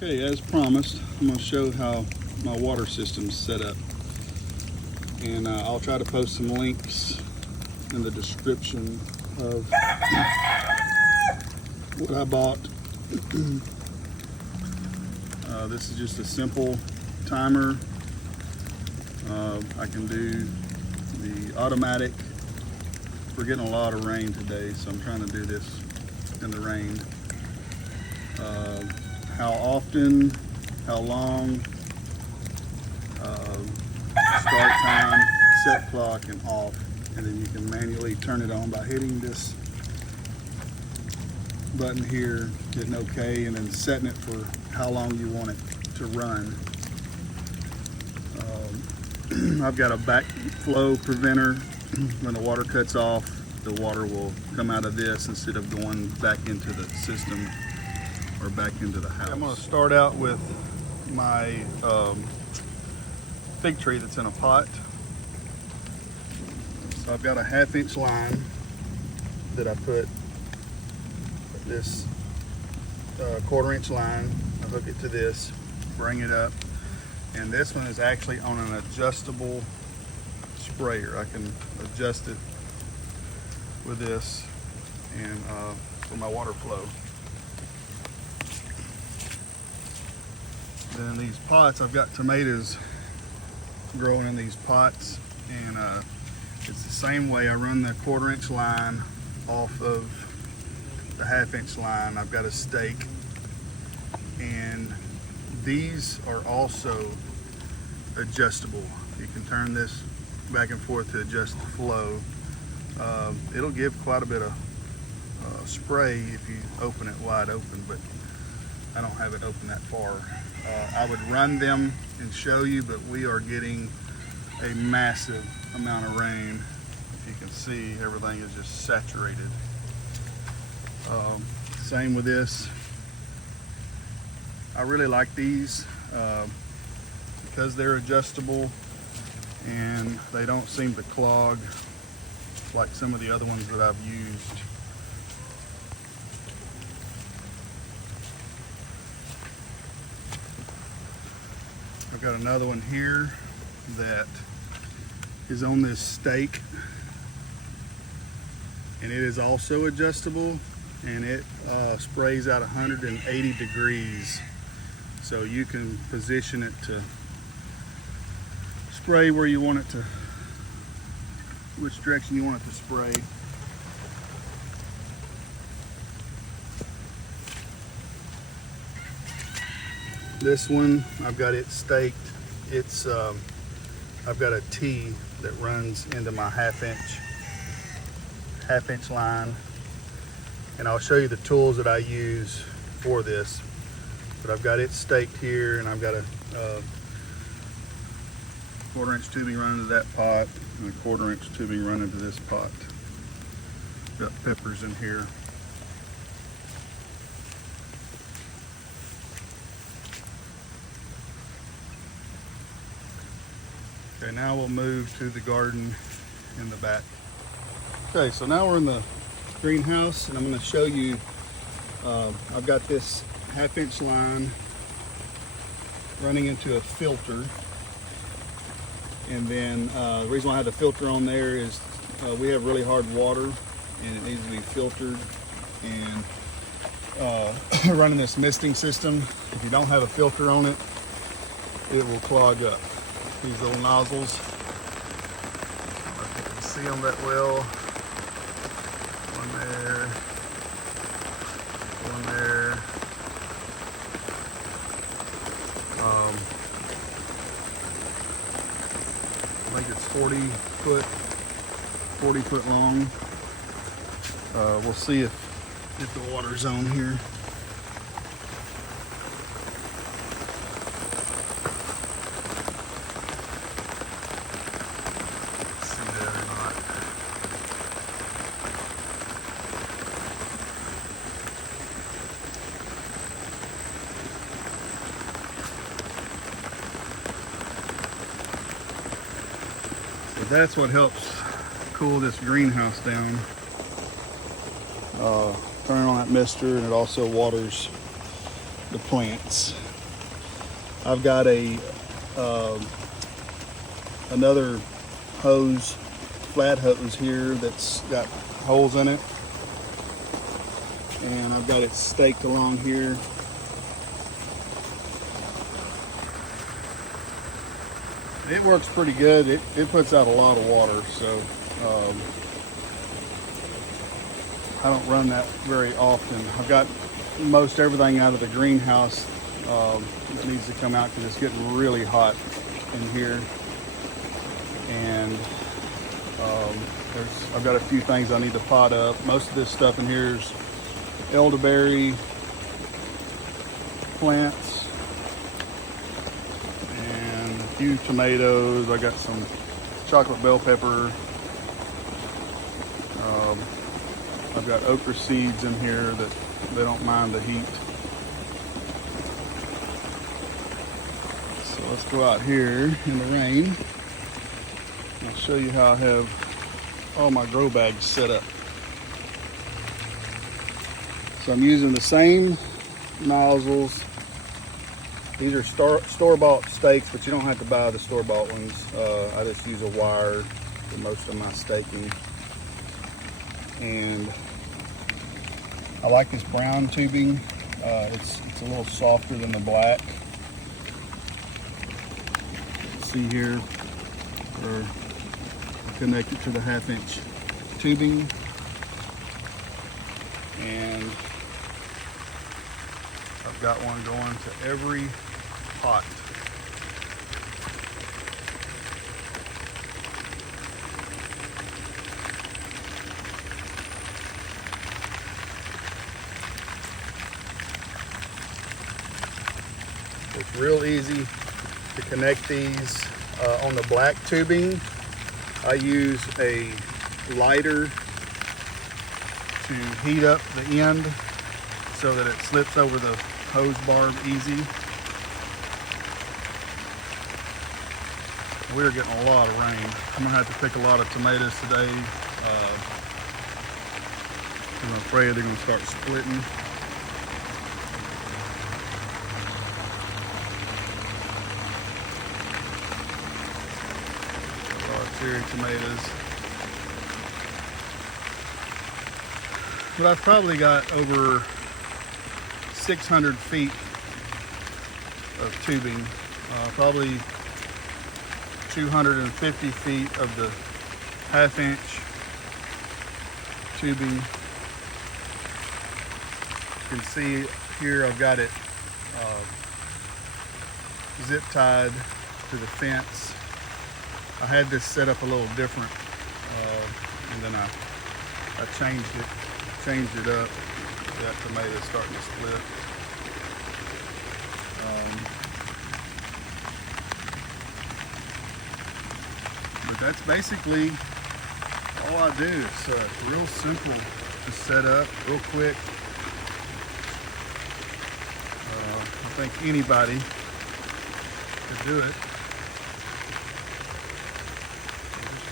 Okay, as promised, I'm going to show how my water system's set up. And I'll try to post some links in the description of what I bought. This is just a simple timer. I can do the automatic. We're getting a lot of rain today, so I'm trying to do this in the rain. How often, how long, start time, set clock, and off. And then you can manually turn it on by hitting this button here, hitting OK, and then setting it for how long you want it to run. I've got a backflow preventer. When the water cuts off, the water will come out of this instead of going back into the system or back into the house. I'm going to start out with my fig tree that's in a pot. So I've got a 1/2-inch line that I put this 1/4-inch line. I hook it to this, bring it up, and this one is actually on an adjustable sprayer. I can adjust it with this and for my water flow. Then in these pots, I've got tomatoes growing in these pots, and it's the same way. I run the 1/4-inch line off of the 1/2-inch line. I've got a stake, and these are also adjustable. You can turn this back and forth to adjust the flow. It'll give quite a bit of spray if you open it wide open, but I don't have it open that far. I would run them and show you, but we are getting a massive amount of rain. If you can see, everything is just saturated. Same with this. I really like these because they're adjustable and they don't seem to clog like some of the other ones that I've used. I've got another one here that is on this stake, and it is also adjustable, and it sprays out 180 degrees. So you can position it to spray where you want it to, which direction you want it to spray. This one, I've got it staked. It's I've got a T that runs into my 1/2-inch line, and I'll show you the tools that I use for this. But I've got it staked here, and I've got a 1/4-inch tubing running to that pot, and a 1/4-inch tubing running to this pot. Got peppers in here. Okay, now we'll move to the garden in the back. Okay, so now we're in the greenhouse, and I'm going to show you, I've got this 1/2-inch line running into a filter. And then the reason why I have the filter on there is we have really hard water and it needs to be filtered. And running this misting system, if you don't have a filter on it, it will clog up. These little nozzles, I don't know if you can see them that well. One there, one there. I think it's 40 foot long. We'll see if the water's on here. See that or not. So that's what helps cool this greenhouse down. Turn on that mister, and it also waters the plants. I've got a another hose, flat hose here that's got holes in it, and I've got it staked along here. It works pretty good. It puts out a lot of water, so I don't run that very often. I've got most everything out of the greenhouse that needs to come out because it's getting really hot in here. And I've got a few things I need to pot up. Most of this stuff in here is elderberry plants and a few tomatoes. I got some chocolate bell pepper. I've got okra seeds in here that they don't mind the heat. So let's go out here in the rain. I'll show you how I have all my grow bags set up. So I'm using the same nozzles. These are store-bought stakes, but you don't have to buy the store-bought ones. I just use a wire for most of my staking. And I like this brown tubing. It's a little softer than the black. See here, where I connect it to the 1/2-inch tubing. And I've got one going to every pot. It's real easy to connect these. On the black tubing, I use a lighter to heat up the end so that it slips over the hose barb easy. We're getting a lot of rain. I'm gonna have to pick a lot of tomatoes today. I'm afraid they're gonna start splitting. Cherry tomatoes. But I've probably got over 600 feet of tubing, probably 250 feet of the 1/2-inch tubing. You can see here I've got it zip tied to the fence. I had this set up a little different, and then I changed it up. That tomato's starting to split. But that's basically all I do. It's real simple to set up, real quick. I think anybody could do it.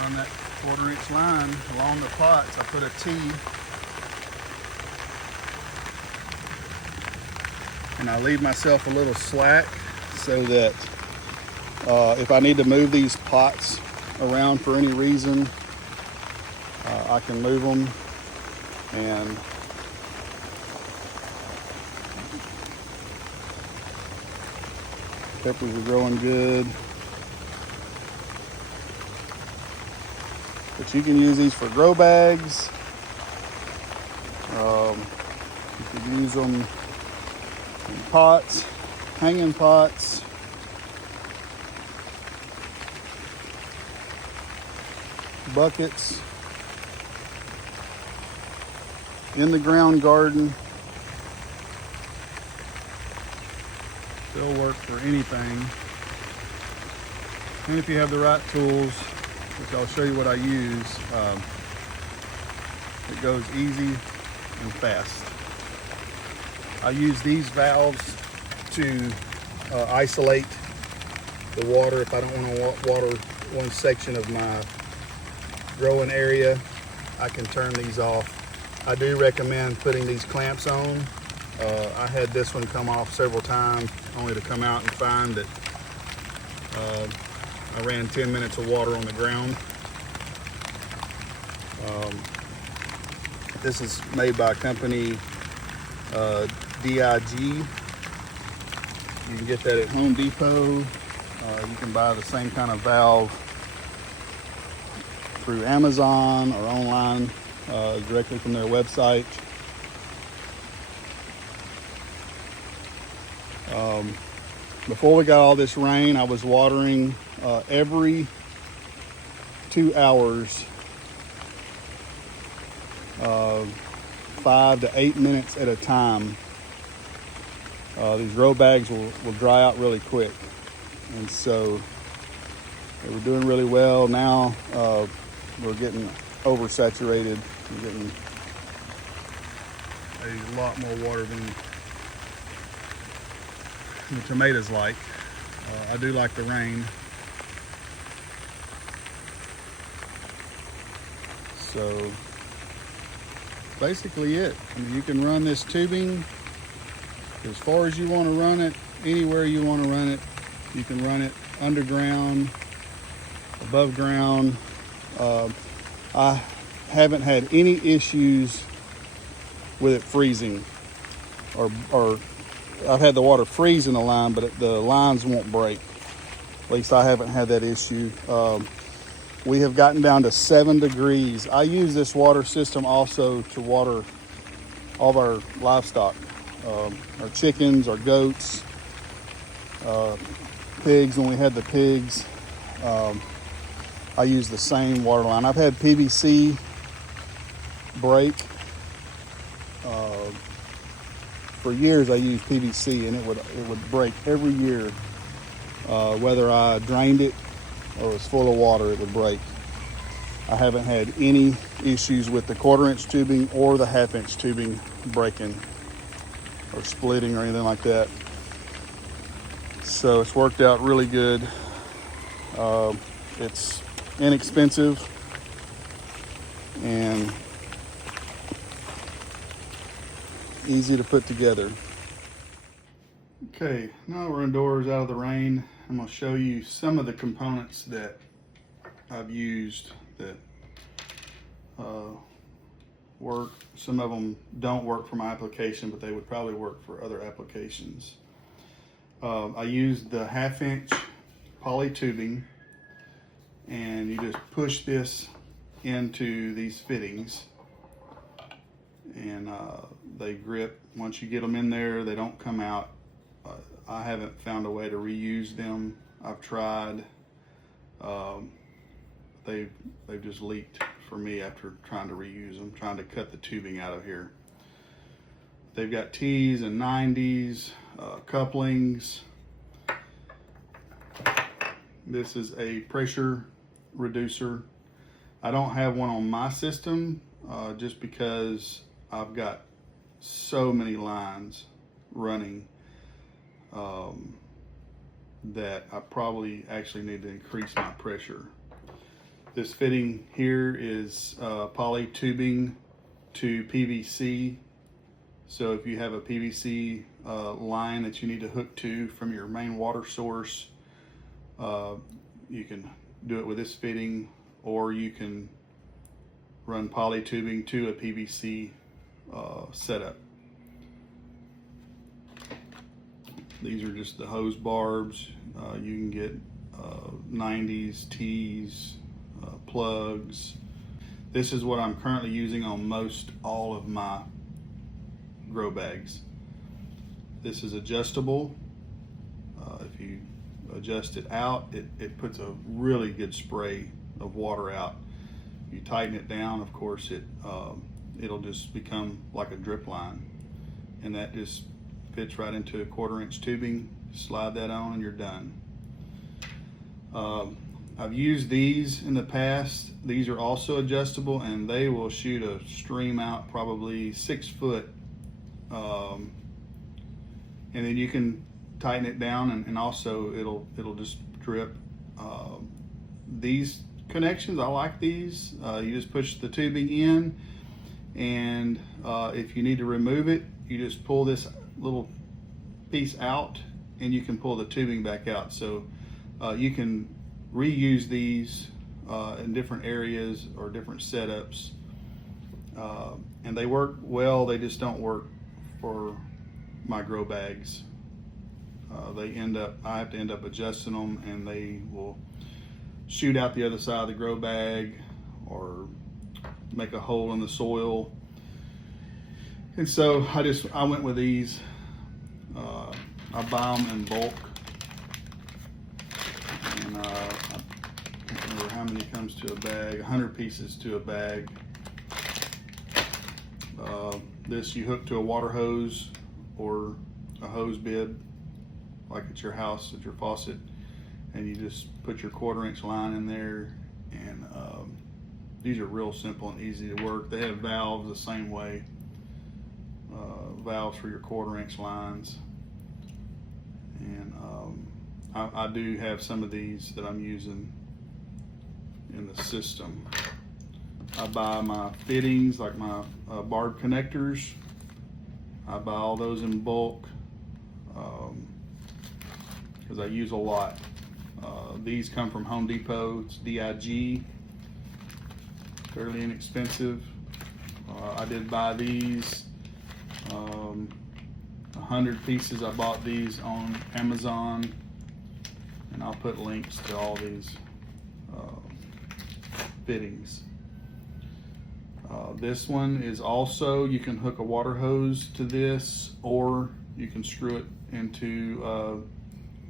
Run that 1/4-inch line along the pots. I put a T, and I leave myself a little slack so that if I need to move these pots around for any reason, I can move them. And peppers are growing good. But you can use these for grow bags. You can use them in pots, hanging pots. Buckets. In the ground garden. They'll work for anything. And if you have the right tools, which I'll show you what I use, it goes easy and fast. I use these valves to isolate the water if I don't want to water one section of my growing area. I can turn these off. I do recommend putting these clamps on I had this one come off several times, only to come out and find that I ran 10 minutes of water on the ground. This is made by a company, DIG. You can get that at Home Depot. You can buy the same kind of valve through Amazon or online, directly from their website. Before we got all this rain, I was watering every 2 hours, 5 to 8 minutes at a time. These grow bags will dry out really quick, and so they were doing really well. Now we're getting oversaturated. We're getting a lot more water than the tomatoes like. I do like the rain. So basically it. I mean, you can run this tubing as far as you want to run it, anywhere you want to run it. You can run it underground, above ground. I haven't had any issues with it freezing, or I've had the water freeze in the line, but the lines won't break. At least I haven't had that issue. We have gotten down to 7 degrees. I use this water system also to water all of our livestock, our chickens, our goats, pigs. When we had the pigs, I use the same water line. I've had PVC break. For years I used PVC, and it would break every year. Whether I drained it or it was full of water, it would break. I haven't had any issues with the 1/4-inch tubing or the 1/2-inch tubing breaking or splitting or anything like that. So it's worked out really good. It's inexpensive and easy to put together. Okay, now we're indoors out of the rain. I'm going to show you some of the components that I've used that work. Some of them don't work for my application, but they would probably work for other applications. I used the 1/2-inch poly tubing, and you just push this into these fittings, and they grip. Once you get them in there, they don't come out. I haven't found a way to reuse them. I've tried. They've just leaked for me after trying to reuse them, trying to cut the tubing out of here. They've got T's and 90s, couplings. This is a pressure reducer. I don't have one on my system just because I've got so many lines running that I probably actually need to increase my pressure. This fitting here is poly tubing to PVC. So if you have a PVC line that you need to hook to from your main water source, you can do it with this fitting, or you can run poly tubing to a PVC setup. These are just the hose barbs. You can get 90s, T's, plugs. This is what I'm currently using on most all of my grow bags. This is adjustable. If you adjust it out, it puts a really good spray of water out. You tighten it down, of course, it'll just become like a drip line, and that just fits right into a 1/4-inch tubing. Slide that on and you're done. I've used these in the past. These are also adjustable, and they will shoot a stream out probably 6 foot, and then you can tighten it down, and also it'll just drip. These connections, I like these. You just push the tubing in, And if you need to remove it, you just pull this little piece out and you can pull the tubing back out. So you can reuse these in different areas or different setups. And they work well, they just don't work for my grow bags. I have to end up adjusting them, and they will shoot out the other side of the grow bag or make a hole in the soil. And so I went with these. I buy them in bulk, and I can't remember how many comes to a bag. 100 pieces to a bag. This you hook to a water hose or a hose bib, like at your house, at your faucet, and you just put your 1/4-inch line in there. And these are real simple and easy to work. They have valves the same way, valves for your 1/4-inch lines. And I do have some of these that I'm using in the system. I buy my fittings, like my barb connectors. I buy all those in bulk because I use a lot. These come from Home Depot. It's DIG, fairly inexpensive. I did buy these, 100 pieces. I bought these on Amazon, and I'll put links to all these fittings. This one is also, you can hook a water hose to this, or you can screw it into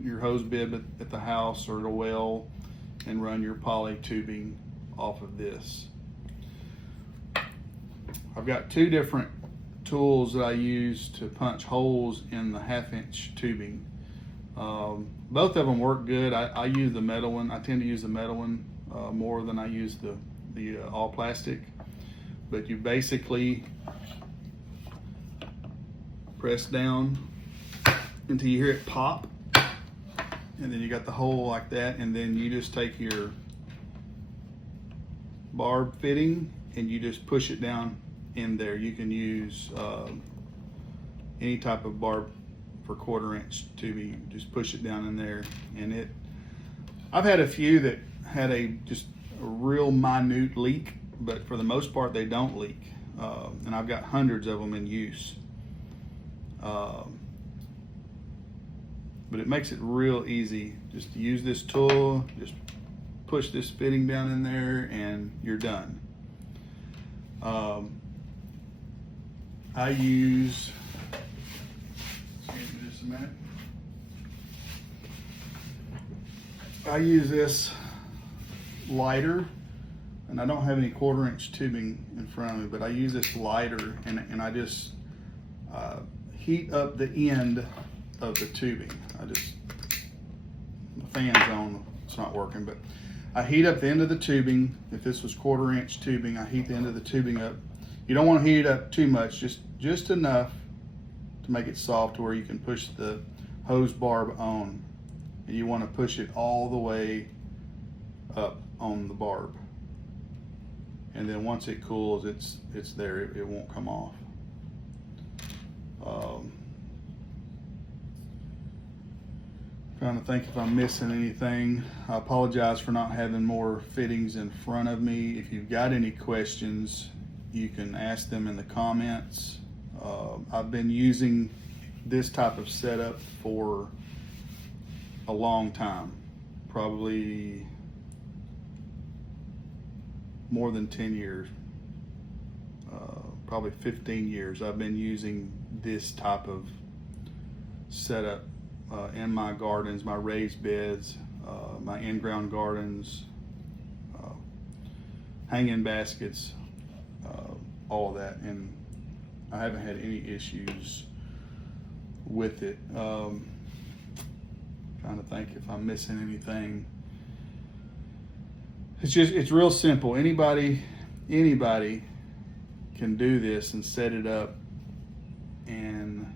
your hose bib at the house or at a well and run your poly tubing off of this. I've got two different tools that I use to punch holes in the 1/2-inch tubing. Both of them work good. I use the metal one. I tend to use the metal one more than I use the all plastic. But you basically press down until you hear it pop, and then you got the hole like that, and then you just take your barb fitting and you just push it down in there. You can use any type of barb for 1/4-inch tubing. Just push it down in there, and I've had a few that had just a real minute leak, but for the most part they don't leak, and I've got hundreds of them in use. But it makes it real easy just to use this tool. Just push this fitting down in there and you're done. I use, excuse me just a minute. I use this lighter, and I don't have any 1/4-inch tubing in front of me, but I use this lighter, and I just heat up the end of the tubing. The fan's on, it's not working, but I heat up the end of the tubing. If this was 1/4-inch tubing, I heat the end of the tubing up. You don't want to heat it up too much, just enough to make it soft to where you can push the hose barb on. And you want to push it all the way up on the barb. And then once it cools, it's there, it won't come off. Trying to think if I'm missing anything. I apologize for not having more fittings in front of me. If you've got any questions, you can ask them in the comments. I've been using this type of setup for a long time, probably more than 10 years, probably 15 years. I've been using this type of setup in my gardens, my raised beds, my in-ground gardens, hanging baskets, all of that, and I haven't had any issues with it. Trying to think if I'm missing anything. It's real simple. Anybody can do this and set it up and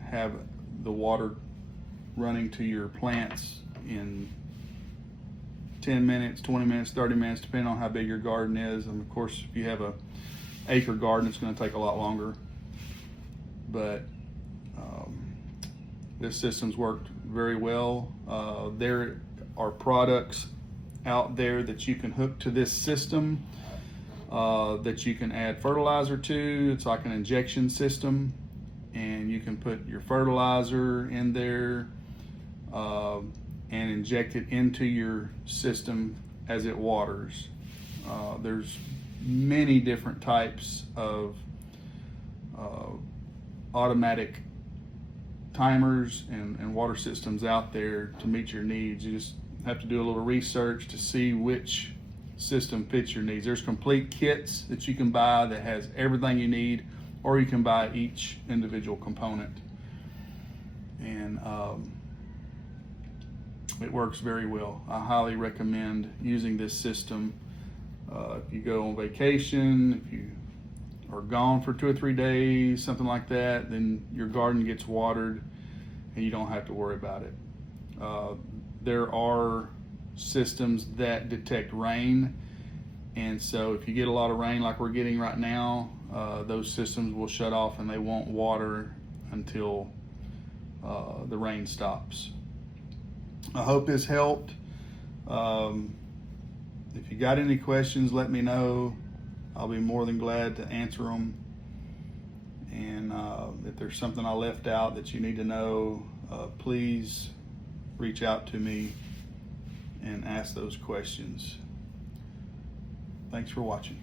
have the water running to your plants in 10 minutes, 20 minutes, 30 minutes, depending on how big your garden is. And of course, if you have a acre garden, it's going to take a lot longer. But this system's worked very well. There are products out there that you can hook to this system that you can add fertilizer to. It's like an injection system, and you can put your fertilizer in there and inject it into your system as it waters. There's many different types of automatic timers and water systems out there to meet your needs. You just have to do a little research to see which system fits your needs. There's complete kits that you can buy that has everything you need, or you can buy each individual component. And it works very well. I highly recommend using this system. If you go on vacation, if you are gone for 2 or 3 days, something like that, then your garden gets watered and you don't have to worry about it. There are systems that detect rain, and so if you get a lot of rain like we're getting right now, those systems will shut off and they won't water until the rain stops. I hope this helped. If you got any questions, let me know. I'll be more than glad to answer them. And if there's something I left out that you need to know, please reach out to me and ask those questions. Thanks for watching.